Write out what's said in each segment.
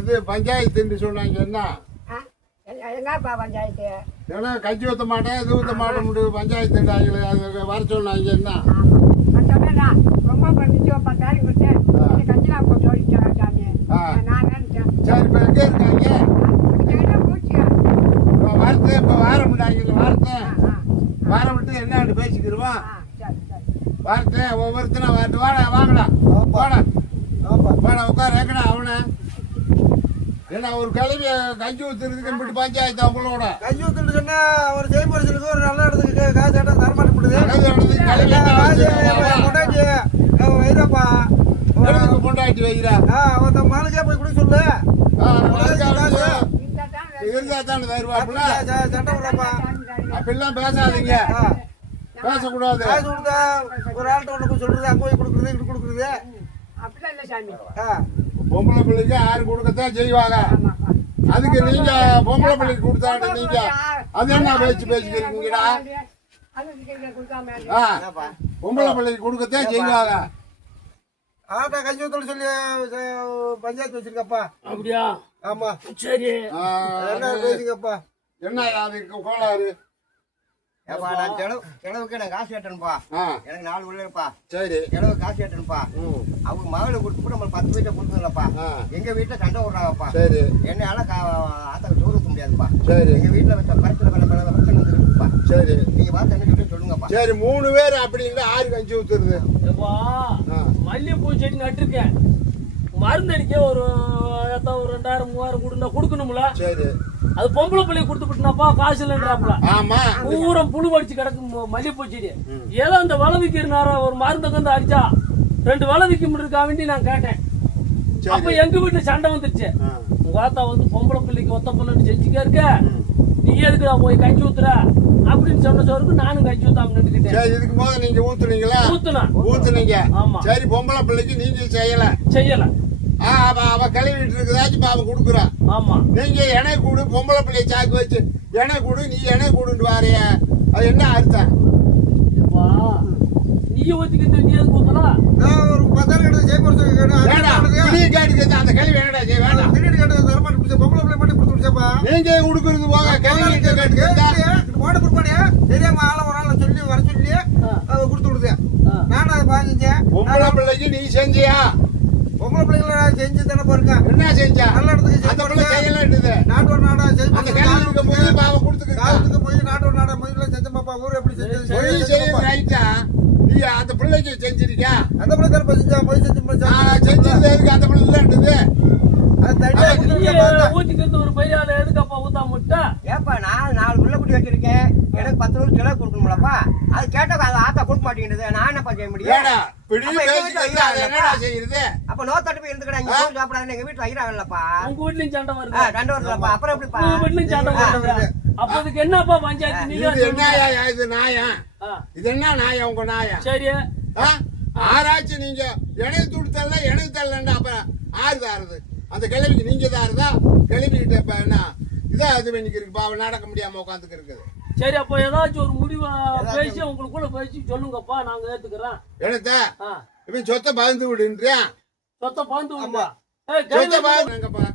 இது பஞ்சாயத்து சொன்னாங்க என்ன என்னப்பா பஞ்சாயத்து? ஏன்னா கட்சி ஊத்த மாட்டேன் இது ஊத்த மாட்ட முடியும் பஞ்சாயத்து அது வர சொன்னாங்க என்ன ரொம்ப நிச்சயம் 10,000 கொடுத்தேன் கஞ்சிலா போட்டு ஓடிச்சாங்க சாமி. நான் நினைச்சேன் சரி இப்ப எங்க இருக்காங்க பூச்சியா வாரத்தை இப்ப வாரம் வாரம் விட்டு என்ன பேசிக்கிடுவான் வாரத்தை ஒவ்வொருத்தனா வாட்டு வாடா வாங்கடா வாடா வாடா உட்கார ஏக்கடா அவனை என்ன ஒரு கிளம்பி கஞ்சி ஊத்துறதுக்கு பஞ்சாயத்து அவங்களோட கஞ்சி ஊத்துறதுக்குன்னா ஒரு ஜெயபரிசனுக்கு ஒரு நல்ல இடத்துக்கு காசு இடம் தரமாட்ட முடியுது வைரப்பா பொண்டாட்டி வைக்கிறா அவன் மாலுக்கே போய் குடி சொல்லு இருந்தா தானே தருவாப்புல சண்டை விடப்பா அப்படிலாம் பேசாதீங்க பேசக்கூடாது காசு கொடுத்தா ஒரு ஆள்கிட்ட ஒண்ணு போய் சொல்றது அங்க போய் கொடுக்குறது இப்படி கொடுக்குறது அப்படிலாம் இல்லை சாமி. பொம்பளை பிள்ளைக்கு யாரு கொடுக்கத்தான் செய்வாங்க அதுக்கு நீங்க பொம்பளை பிள்ளைக்கு கொடுத்தாங்க நீங்க அது என்ன பேசிக்கிறீங்கடா பொம்பளை பிள்ளைக்கு கொடுக்கத்தான் செய்வாங்க ஆட்டா கஞ்சி ஊத்தல சொல்லி பஞ்சாயத்து வச்சிருக்கப்பா. அப்படியா? ஆமா சரி என்ன பேசுங்கப்பா. என்ன அதுக்கு கோளாறு ஏப்பா நான் கிழவுக்கு நான் காசு கேட்டேன்ப்பா. எனக்கு 4 உள்ள இருப்பா. சரி கிழவு காசு கேட்டேன்ப்பா. அவங்க மகளை கொடுத்து நம்ம 10 வீட்டை கொடுத்துடலப்பா. எங்க வீட்டுல சண்டை விடுறாங்கப்பா. சரி என்னால ஆத்தாக்கு சோறு ஊத்த முடியாதுப்பா. சரி எங்க வீட்டுல பிரச்சனை இருக்குப்பா. சரி நீங்க பார்த்து என்ன சொல்லி சொல்லுங்கப்பா. சரி 3 பேர் அப்படின்னா 6 கஞ்சி ஊத்துறது மல்லிகைப்பூ செடி நட்டுருக்கேன் மருந்து அடிக்க ஒரு 2000 3000 கொடுனா கொடுக்கணும்ல. சரி அது பொம்பளை பிள்ளை கொடுத்துட்டுனாப்பா காசு இல்லைன்றாப்புல. ஆமா பூரம் புழு அடிச்சு கிடக்கும் மல்லிகைப்பூ செடி. ஏதோ அந்த வலை விற்கிறனார ஒரு மருந்தை வந்து அடிச்சா 2 வலை விற்க முடியிருக்கா வேண்டி நான் கேட்டேன். அப்ப எங்க வீட்டுல சண்டை வந்துருச்சு. உங்க ஆத்தா வந்து பொம்பளை பிள்ளைக்கு ஒத்த பிள்ளைன்னு செஞ்சுக்க இருக்க நீ எதுக்கு போய் கஞ்சி ஊத்துற அப்படின்னு சொன்ன சோருக்கு நானும் கஞ்சி ஊத்தாம நின்றுக்கிட்டேன். சரி இதுக்கு போது நீங்க ஊத்துனீங்களா? ஊத்துனீங்க. ஆமா சரி பொம்பளை பிள்ளைக்கு நீங்க செய்யல அவ கழுவிட்டு இருக்குதாச்சும் அவ குடுக்குறான். ஆமா நீங்க எண்ணெய் கூடு பொம்பளை பிள்ளைய சாக்கு வச்சு எண்ணெய் கூடு நீ எண்ணெய் கூடுன்னு வாரிய அது என்ன அர்த்தம்? நீ ஊத்திக்கிட்டு நீ எதுக்கு ஊத்தலாம்? நான் ஒரு 10,000 எடுத்து ஜெயபரிசனுக்கு நீ கேட்டுக்க அந்த கழுவி வேணடா செய்ய வேண்டாம் திடீர்னு கேட்டு தரமாட்ட முடிச்ச பொம்பளை பிள்ளை மட்டும் கொடுத்து முடிச்சப்பா. நீங்க கொடுக்குறது போக கழுவி கேட்டுக்கிட்டா ஓட கொடுப்பானே தெரியாம ஆள ஒரு ஆள சொல்லி வர சொல்லி கொடுத்து விடுது. நானும் அதை பாஞ்சேன். பொம்பளை பிள்ளைக்கு நீ செஞ்சியா? பொம்பளை பிள்ளைங்கள செஞ்சு தானே பாருங்க. என்ன செஞ்சா? நல்ல இடத்துக்கு அந்த பிள்ளை செய்யலன்னுது. நாட்டோட நாடா அந்த கழுவி இருக்கும் போது பாவம் கொடுத்துக்கிட்டா போய் நாட்டோட நாடா முதல்ல செஞ்ச பாப்பா ஊர் எப்படி செஞ்சு ரைட்டா நீ அந்த பிள்ளைக்கு செஞ்சிருக்கா? அந்த பிள்ளை தரப்ப செஞ்சா போய் செஞ்சது எதுக்கு அந்த பிள்ளை இல்லன்னுது? ஊத்திக்கிறது ஒரு பையால எதுக்கு அப்பா ஊத்தாம விட்டா? ஏப்பா நான் 4 உள்ள குட்டி வச்சிருக்கேன். எனக்கு 10 ரூபாய் கிலோ கொடுக்கணும்லப்பா. அது கேட்டா அதை ஆத்தா கொடுக்க மாட்டேங்குது. நான் என்னப்பா செய்ய முடியும்? அப்ப நோ தட்டு போய் இருந்துக்கடா இங்க சாப்பிடாது எங்க வீட்டுல வைக்கிறாங்கல்லப்பா. உங்க வீட்லயும் சண்டை வருது. சண்டை வருதுப்பா. அப்புறம் எப்படிப்பா? உங்க வீட்லயும் சண்டை வருது. அப்ப இதுக்கு என்னப்பா பஞ்சாயத்து? நீங்க இது நாயா? இது என்ன நாயா உங்க நாயா? சரி ஆராய்ச்சி நீங்க எனக்கு துடுத்தல்ல எனக்கு தரலன்னா அப்ப ஆறு தாருது அந்த கிழவிக்கு நீங்க தாருதா? கிழவிக்கிட்ட இப்ப என்ன இதான் இது பண்ணிக்கு இருக்கு பாவம் நடக்க முடியாம உட்காந்துக்கு இருக்குது. சரி அப்ப ஏதாச்சும் ஒரு முடிவை பேசி உங்களுக்குள்ள பேசி சொல்லுங்கப்பா நாங்க ஏத்துக்கிறோம். எனத்த இவன் சொத்தை பகிர்ந்து விடுன்றியா? சொத்தை பகிர்ந்து விடுப்பா. சொத்தை பகிர்ந்துங்கப்பா.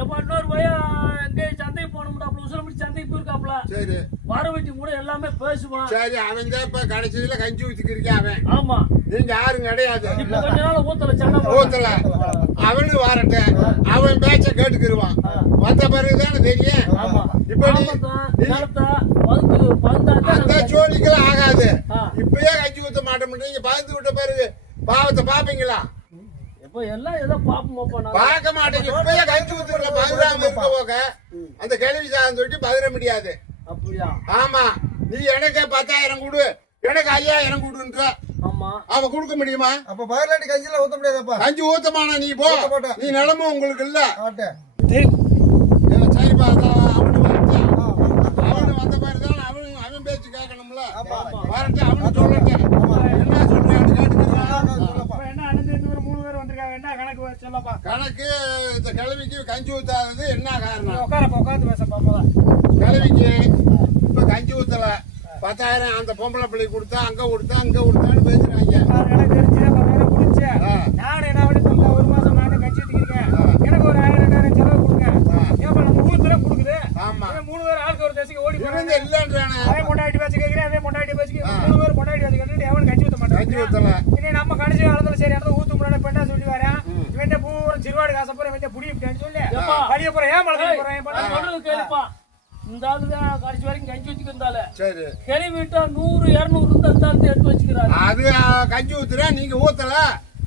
எப்ப இன்னொரு பையன் எங்க சந்தைக்கு போனோம்டாப்ல உசுரமிட்டு சந்தைக்கு போயிருக்காப்ல. சரி வர வெட்டி கூட எல்லாமே பேசுவான். சரி அவன் தான் இப்ப கடைசியில கஞ்சி ஊத்திக்கிருக்கேன் அவன். ஆமா நீங்க யாரும் கிடையாது. இப்ப கொஞ்ச நாள் ஊத்தல சண்டை ஊத்தல அவனு வரட்ட அவன் பேச்ச கேட்டுக்கிருவான். வந்த பிறகுதானே தெரியும். இப்ப அந்த சோழிக்கெல்லாம் ஆகாது. இப்பயே கஞ்சி ஊத்த மாட்டோம். நீங்க பகிர்ந்து விட்ட பிறகு பாவத்தை பாப்பீங்களா? எல்லாம் ஏதோ பாப்போம் பார்க்க மாட்டேங்க. இப்பயே கஞ்சி ஊத்துறதுல பகிராம இருக்க போக அந்த கேள்வி சாதம் தொட்டி பகிர முடியாது. அப்படியா? ஆமா நீ எனக்கு 10,000 கொடு எனக்கு 5,000 கொடுன்ற அவ கொடுக்க முடியுமா? அப்ப பகிர்லாண்டி கஞ்சில ஊத்த முடியாதப்பா. கஞ்சி ஊத்தமானா நீ போ. நீ நிலமும் உங்களுக்கு இல்ல. சரிப்பா அவனு வந்த மாதிரி தான் அவன் பேச்சு கேட்கணும்ல. வரட்டு அவனு சொல்லட்டு என்ன சொல்றான்னு கேட்டுக்கிறான். கணக்கு இந்த கிழவிக்கு கஞ்சி ஊத்தாதது என்ன காரணம்? கிழவிக்கு இப்ப கஞ்சி ஊத்தல 10,000 அந்த பொம்பளை பிள்ளை கொடுத்தா அங்க கொடுத்தான்னு பேசுறாங்க. நானும் என்ன ஒரு மாசம் நானும் கஞ்சி ஊத்திக்கிறேன். எனக்கு ஒரு 1000 2000 இப்ப என்ன சொல்லி வரேன் இவன் பூரா சிறுவாடு காசை பூரா இவன் புடிப்பிட்டான்னு சொல்லி ஏப்பா. வெளிய போற ஏன் மழை போறேன் நான் சொல்றது கேளுப்பா. இந்த ஆளுதான் கடைசி வரைக்கும் கஞ்சி வச்சுக்கிறால சரி கிளவி விட்டா 100 200 இருந்தா இந்த ஆளு எடுத்து வச்சுக்கிறாரு. அது கஞ்சி ஊத்துற நீங்க ஊத்தல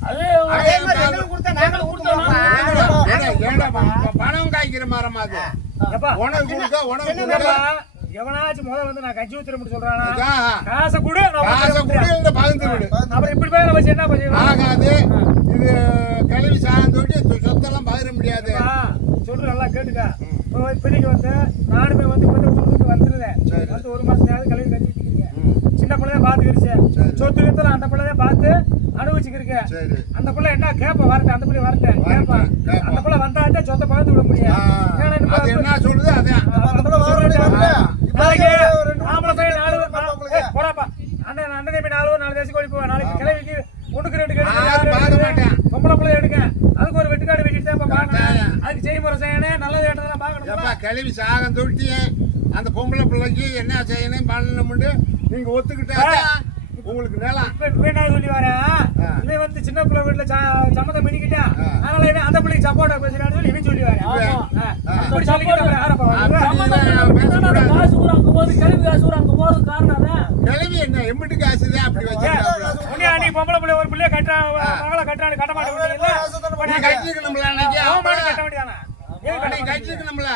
அதே அதே மாதிரி எங்களுக்கு கொடுத்தா நாங்களும் கொடுத்தோம்ப்பா. பணம் காய்க்கிற மரம் அது எப்பா உனக்கு கொடுக்க உனக்கு என்னப்பா, கொடுக்க எவனாச்சும் முதல்ல வந்து நான் கஞ்சி ஊத்துறேன்னு சொல்றானா அதான். காசை கொடு நான் காசை ஊத்துறேன். கூட இந்த பகிர்ந்து விடு அப்புறம் இப்படி போய் வச்சு என்ன பண்ணுவா ஆகாது இது கிளவி சாகம் தொட்டி சொத்தெல்லாம் பகிர முடியாது சொல்ற நல்லா கேட்டுக்க இப்போதைக்கு வந்து நானுமே வந்து ஊருக்கு வந்துருந்தேன் சரி. வந்து 1 மாசம் நேரம் கல்வி கஞ்சி வச்சுக்கிறீங்க சின்ன பிள்ளைய பாத்துக்கிடுச்சு சொத்து வித்துல அந்த பிள்ளைய பார்த்து அனுபவிச்சுக்கிறீங்க சரி அந்த பிள்ளை என்ன கேப்ப வரட்டேன் அந்த பிள்ளை வரட்டேன் கேப்பா கேப்பா. அந்த பிள்ளை வந்தாட்டே சொத்தை பகிர்ந்து விட முடியும் ஏன்னா இந்த அது என்ன சொல்லுது அதான் அந்த பிள்ளை நாளைக்கு ஆம்பளை பையன் 4 போறாப்பா அண்ணன் அண்ணன் தம்பி 4 தேசி கோழி போவா நாளைக்கு கிளவிக்கு 1க்கு 2 யாரும் பார்க்க மாட்டேன். பொம்பளை பிள்ளை எடுங்க அதுக்கு ஒரு வெட்டுக்காடு வெட்டிட்டு தான் பார்க்கணும் அதுக்கு செய்முறை செய்யணும் நல்லது கேட்டதெல்லாம் பார்க்கணும் எப்பா கிளவி சாகம் தொட்டி அந்த பொம்பளை பிள்ளைக்கு என்ன செய்யணும் பண்ணணும்னு நீங்க ஒத்துக்கிட்டா உங்களுக்கு நிலம் இப்ப என்ன சொல்லி வரேன் இவன் வந்து சின்ன பிள்ளை வீட்டுல சம்மதம் பண்ணிக்கிட்டான் அதனால இவன் அந்த பிள்ளைக்கு சப்போர்ட்டா பேசுறான்னு சொல்லி இவன் சொல்லி வரேன் அப்படி சொல்லிக்கிட்டு யாரப்பா காசு ஊராங்க போது கிளவி காசு ஊராங்க போது காரணம் அதான். கிளவி என்ன எம்பிட்டு காசுதான் அப்படி வச்சிருக்காங்க உன்னையா நீ பொம்பளை பிள்ளை ஒரு பிள்ளைய கட்டுறா மகளை கட்டுறான்னு கட்ட மாட்டேன் நீ கட்டிருக்கணும்ல அன்னைக்கு கட்ட வேண்டியதானே நீ கட்டிருக்கணும்ல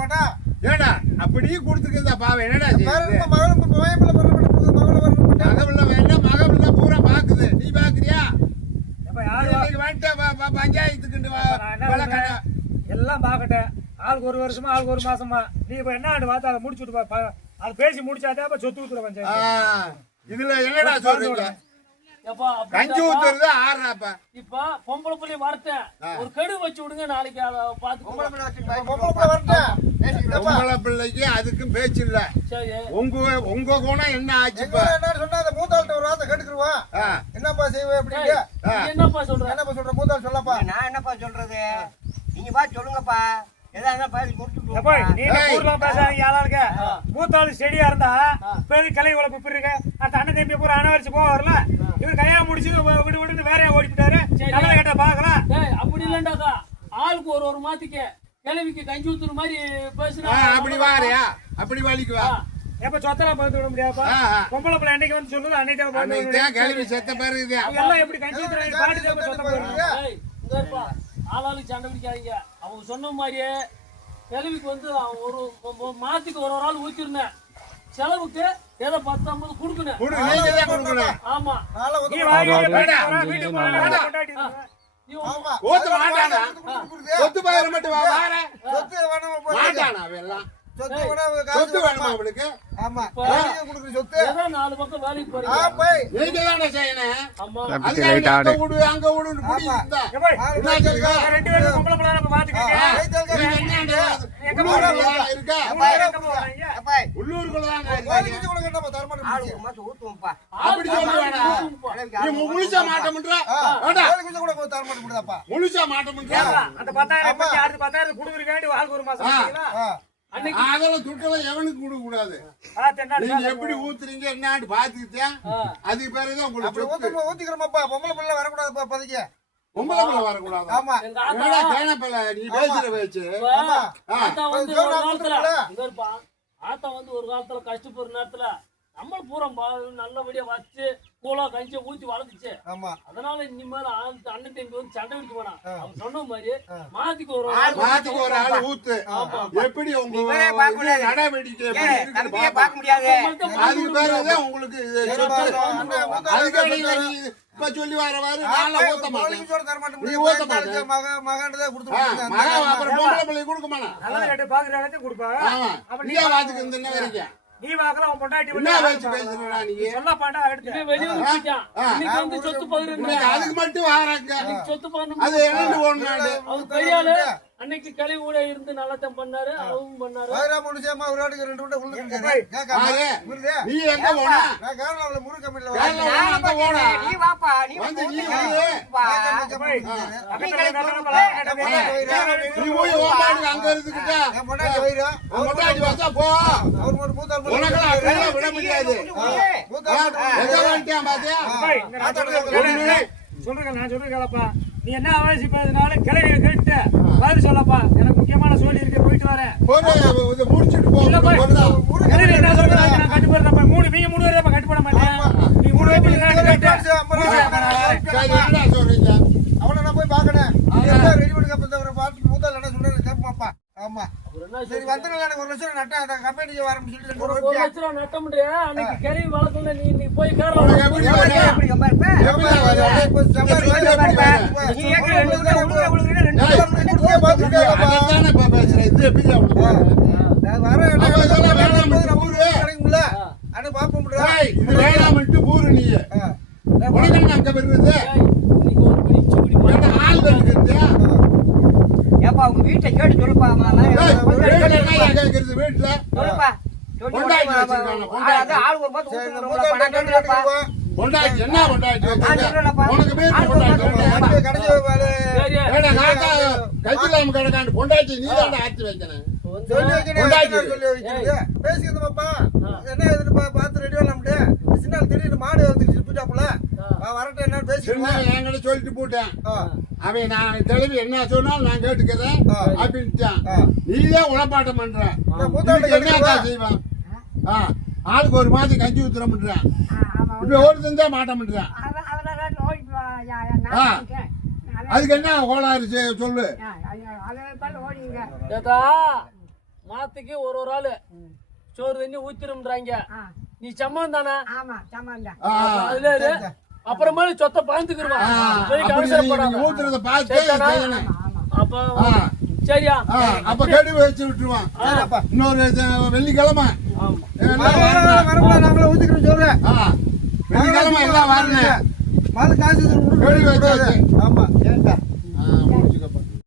போட்டா ஏடா அப்படியே கொடுத்துருக்கா பாவம் என்னடா செய்யுது மகளும் மகபிள்ள வேண்டாம் மகபிள்ள பூரா பாக்குது நீ பாக்குறியா யாரு இன்னைக்கு வந்துட்ட பஞ்சாயத்துக்கு எல்லாம் பாக்கட்டேன் ஆளுக்கு 1 வருஷமா ஆளுக்கு 1 மாசமா நீ இப்ப என்ன பார்த்து அதை முடிச்சுட்டு அது பேசி முடிச்சாதே அப்ப சொத்து ஊத்துற பஞ்சாயத்து இதுல என்னடா சொல்றீங்க எப்பா அப்படி கஞ்சி ஊத்துறது ஆறுறாப்ப இப்ப பொம்பளை புள்ளி வரட்டேன் ஒரு கெடு வச்சு விடுங்க நாளைக்கு அதை பாத்துக்கோ. பொம்பளை பிள்ளைக்கு அதுக்கும் பேச்சு இல்ல சரி உங்க குணம் என்ன ஆச்சுப்பா மூத்தாள்கிட்ட ஒரு வார்த்தை கேட்டுக்குருவான் என்னப்பா செய்வே அப்படின்னு நீ என்னப்பா சொல்ற என்னப்பா சொல்ற மூத்தாள் சொல்லப்பா நான் என்னப்பா சொல்றது நீங்க பாத்து சொல்லுங்கப்பா ஏதா இருந்தா பாதி கொடுத்துட்டு எப்பா நீ ஊர்ல பேசாதீங்க ஆளாளுக்க மூத்தாள் செடியா இருந்தா பேரு கிளை உழப்பு பிறகு அந்த அண்ணன் தம்பி பூரா அனவரிச்சு போக வரல இவர் கல்யாணம் முடிச்சு விடு விடுன்னு வேறையா ஓடிட்டாரு நல்ல கேட்ட பாக்கலாம் அப்படி இல்லண்டாக்கா ஆளுக்கு ஒரு மாத்திக்க கிளவிக்கு கஞ்சி ஊத்துற மாதிரி பேசுனா அப்படி வாரியா அப்படி வலிக்கு வா எப்ப சொத்தெல்லாம் பார்த்து விட முடியாப்பா பொம்பளை பிள்ளை அன்னைக்கு வந்து சொல்லுது அன்னைக்கு கிளவி செத்த பிறகு எல்லாம் எப்படி கஞ்சி ஊத்துறாங்க பாட்டு தேவை சொத்த போறாங்க ஆளாளுக்கு சண்டை பிடிக்காதீங்க அவங்க சொன்ன மாதிரியே கிளவிக்கு வந்து அவன் ஒரு மாத்துக்கு ஒரு ஆள் ஊத்திருந்தேன் செலவுக்கு ஏதோ 10-50 கொடுக்கணும். ஆமா நீ வாங்கி வீட்டுக்கு கொண்டாடி ஓத்து மாட்டானா சொத்து பயிர மட்டும் வார மாட்டானா அவெல்லாம் சொத்து வேணுமா அவளுக்கு ஏதோ 4 பக்கம் வேலைக்கு போறீங்க. நீங்க தானே செய்யணும் ஆமா அதுக்காக அங்க விடு அங்க விடுன்னு குடி இருந்தா என்ன செய்வா? 2 பேரும் பொம்பளை பிள்ளை நம்ம பாத்துக்கிட்டு நீங்க என்ன உள்ளூருக்குள்ளதான் இருக்கா உள்ளூருக்குள்ளதான் இருக்கா ஆளுக்கு மாசம் ஊத்துவோம்ப்பா அப்படி சொல்லுவானா நீ முழுசா மாட்டமுன்றா முழுசா மாட்டமுன்றா அந்த 10,000 பத்தி அடுத்து 10,000 குடுக்குறீங்க ஆளுக்கு 1 மாசம் அன்னைக்கு அதெல்லாம் துட்டெல்லாம் எவனுக்கு கொடுக்க கூடாது நீங்க எப்படி ஊத்துறீங்க என்னான்னு பாத்துக்கிட்டேன் அதுக்கு பிறகுதான் உங்களுக்கு பொம்பளை பிள்ளை வரக்கூடாது பதிக்க பொம்பளை பிள்ளை வரக்கூடாது எங்க ஆத்தா என்னடா கேனப்பிள்ளை நீ பேசுற பேச்சு ஆத்தா வந்து ஒரு காலத்துல இங்க இருப்பா ஆத்தா வந்து ஒரு காலத்துல கஷ்டப்படுற நேரத்துல நம்ம பூரா நல்லபடியா வச்சு கூலா கஞ்சி ஊத்தி வளர்த்துச்சு அதனால இனிமேல் அண்ணன் தம்பி வந்து சண்டை விட்டு போனா அவன் சொன்ன மாதிரி மாத்திக்கு ஒரு ஆள் ஊத்து எப்படி உங்க நடவடிக்கை தம்பியே பார்க்க முடியாது அதுக்கு பிறகுதான் உங்களுக்கு அதுக்கு இப்ப சொல்லி வர நான் ஊத்த மாட்டேன் நீ ஊத்த மாட்டேன் மகன் அப்புறம் பொம்பளை பிள்ளை கொடுக்க மாட்டான் பாக்குற இடத்துக்கு கொடுப்பாங்க நீ வாத்துக்கு இந்த என்ன வரைக்கும் நீ வாக்குற உன் பொண்டாட்டி என்ன வச்சு பேசுறா நீ சொல்ல பாண்டா எடுத்து வெளியூர் போயிட்டான் இன்னைக்கு வந்து சொத்து பகிர்ந்து அதுக்கு மட்டும் வாராங்க சொத்து பகிர்ந்து அது என்னண்டு ஓடுனாடு அவர் கையால அன்னைக்கு கிளவி கூட இருந்து நல்லாத்தான் பண்ணாரு அவரும் பண்ணாரு நீ எங்க போனா நீ வாப்பா நீ வந்து நீ வந்து நீ போய் ஓமாடு அங்க இருந்துக்கிட்டா பொண்டாட்டி வச்சா போ உனக்கெல்லாம் விட முடியாது எங்க வந்துட்டான் பாத்தியா? போய், இங்க நான் சொல்றேன் நான் சொல்றேன்ப்பா. நீ என்ன அவசியம் பேசினாலும் கிளைய கேட்டு பதில் சொல்லப்பா. எனக்கு முக்கியமான சொல்லி இருக்கு, போயிட்டு வரேன். இதை முடிச்சிட்டு போ. இல்ல போய். போடா. கிளைய என்ன சொல்றேன் நான் கட்டுப்படுறேன். நீங்க 3 பேரும் கட்டுப்பட மாட்டேன். நீ 3 பேரும் கேட்டு சரி, என்னடா சொல்றீங்க? அவனை நான் போய் பார்க்கணும். ரெடி பண்ணுங்க. அப்ப இந்த பார்த்து மூத்தாள் என்ன சொல்றாரு கேட்பாப்பா. ஆமா சரி வந்துடுங்க. எனக்கு 1 லட்சம் நட்டேன். அந்த கம்பெனிக்கு வரேன்னு சொல்லிட்டு 1 லட்சம் ரூபா நட்ட முடியாது. அன்னைக்கு கிளவி வளர்க்கல நீ போய் கேரளா உனக்கு எப்படி வரும்? எப்படிங்க பாருப்பா? எப்படி வரும்? நீ ஏற்கனவே 2 கூட உங்களுக்கு 2 அதைத்தானே இப்ப பேசுறேன். இது எப்படி அவனுக்கு? கிடைக்கும்ல அண்ணா பாப்போம். ஏய், இது வேணாம்ட்டு பூரு நீ. உனக்கு என்ன அங்க வருது? இன்னைக்கு ஒரு பிடி சுடி என்ன ஆள் தடுக்கிறது? ஏப்பா உங்க வீட்டை கேட்டு சொல்லுப்பா. ஏய், வீட்டுல என்ன கேக்குறது வீட்டுல? சொல்லுப்பா. பொண்டாட்டி வச்சிருக்கானே, பொண்டாட்டி. ஆள் ஒரு மாசம் ஊத்துறோம்ல பணம் கேட்டுப்பா. பொண்டாட்டி என்ன பொண்டாட்டி வச்சிருக்க? சொல்றேன்ப்பா. உனக்கு பேர் பொண்டாட்டி. கடைசி வேலை ஏடா நாக்கா கல்விலாம கிடக்காண்டு பொண்டாட்டி நீ தான் ஆச்சு வைக்கணும். சொல்லி வைக்கிறேன். சொல்லி வைக்கிறேன். பேசிக்கிறதுப்பா. என்ன இதுன்னு பார்த்து ரெடி பண்ணலாம்ட்டு. சின்ன திடீர்னு மாடு வந்துச்சு பூஜாப்புல. வரட்டும் என்னன்னு சின்ன பேசிக்கிறேன். என்கிட்ட சொல்லிட்டு போட்டேன். அவன் நான் தெளிவு என்ன சொன்னாலும் நான் கேட்டுக்கிறேன் அப்படின்ட்டான். நீதான் உளப்பாட்டம் பண்ற. என்ன செய்வான்? ஆளுக்கு ஒரு மாதம் கஞ்சி ஊத்துறேன். இப்ப ஒருத்தன் தான் மாட்ட பண்றான். அதுக்கு என்ன கோளாறு சொல்லு. ஏதா மாத்துக்கு ஒரு ஆளு சோறு தண்ணி ஊத்திரும்ன்றாங்க. நீ சம்மந்தம் தானே? அதுல இரு. அப்புறமேல சொத்த பாந்துக்கிருவான். ஊத்துறத பார்த்து செய்யணும். அப்ப சரியா? அப்ப கடுவு வச்சு விட்டுருவான். இன்னொரு வெள்ளிக்கிழமை நாங்களும் ஊத்திக்கிறோம் சொல்றேன். வெள்ளிக்கிழமை எல்லாம் வரணும். மாத காசு கடுவு வச்சாச்சு. ஆமா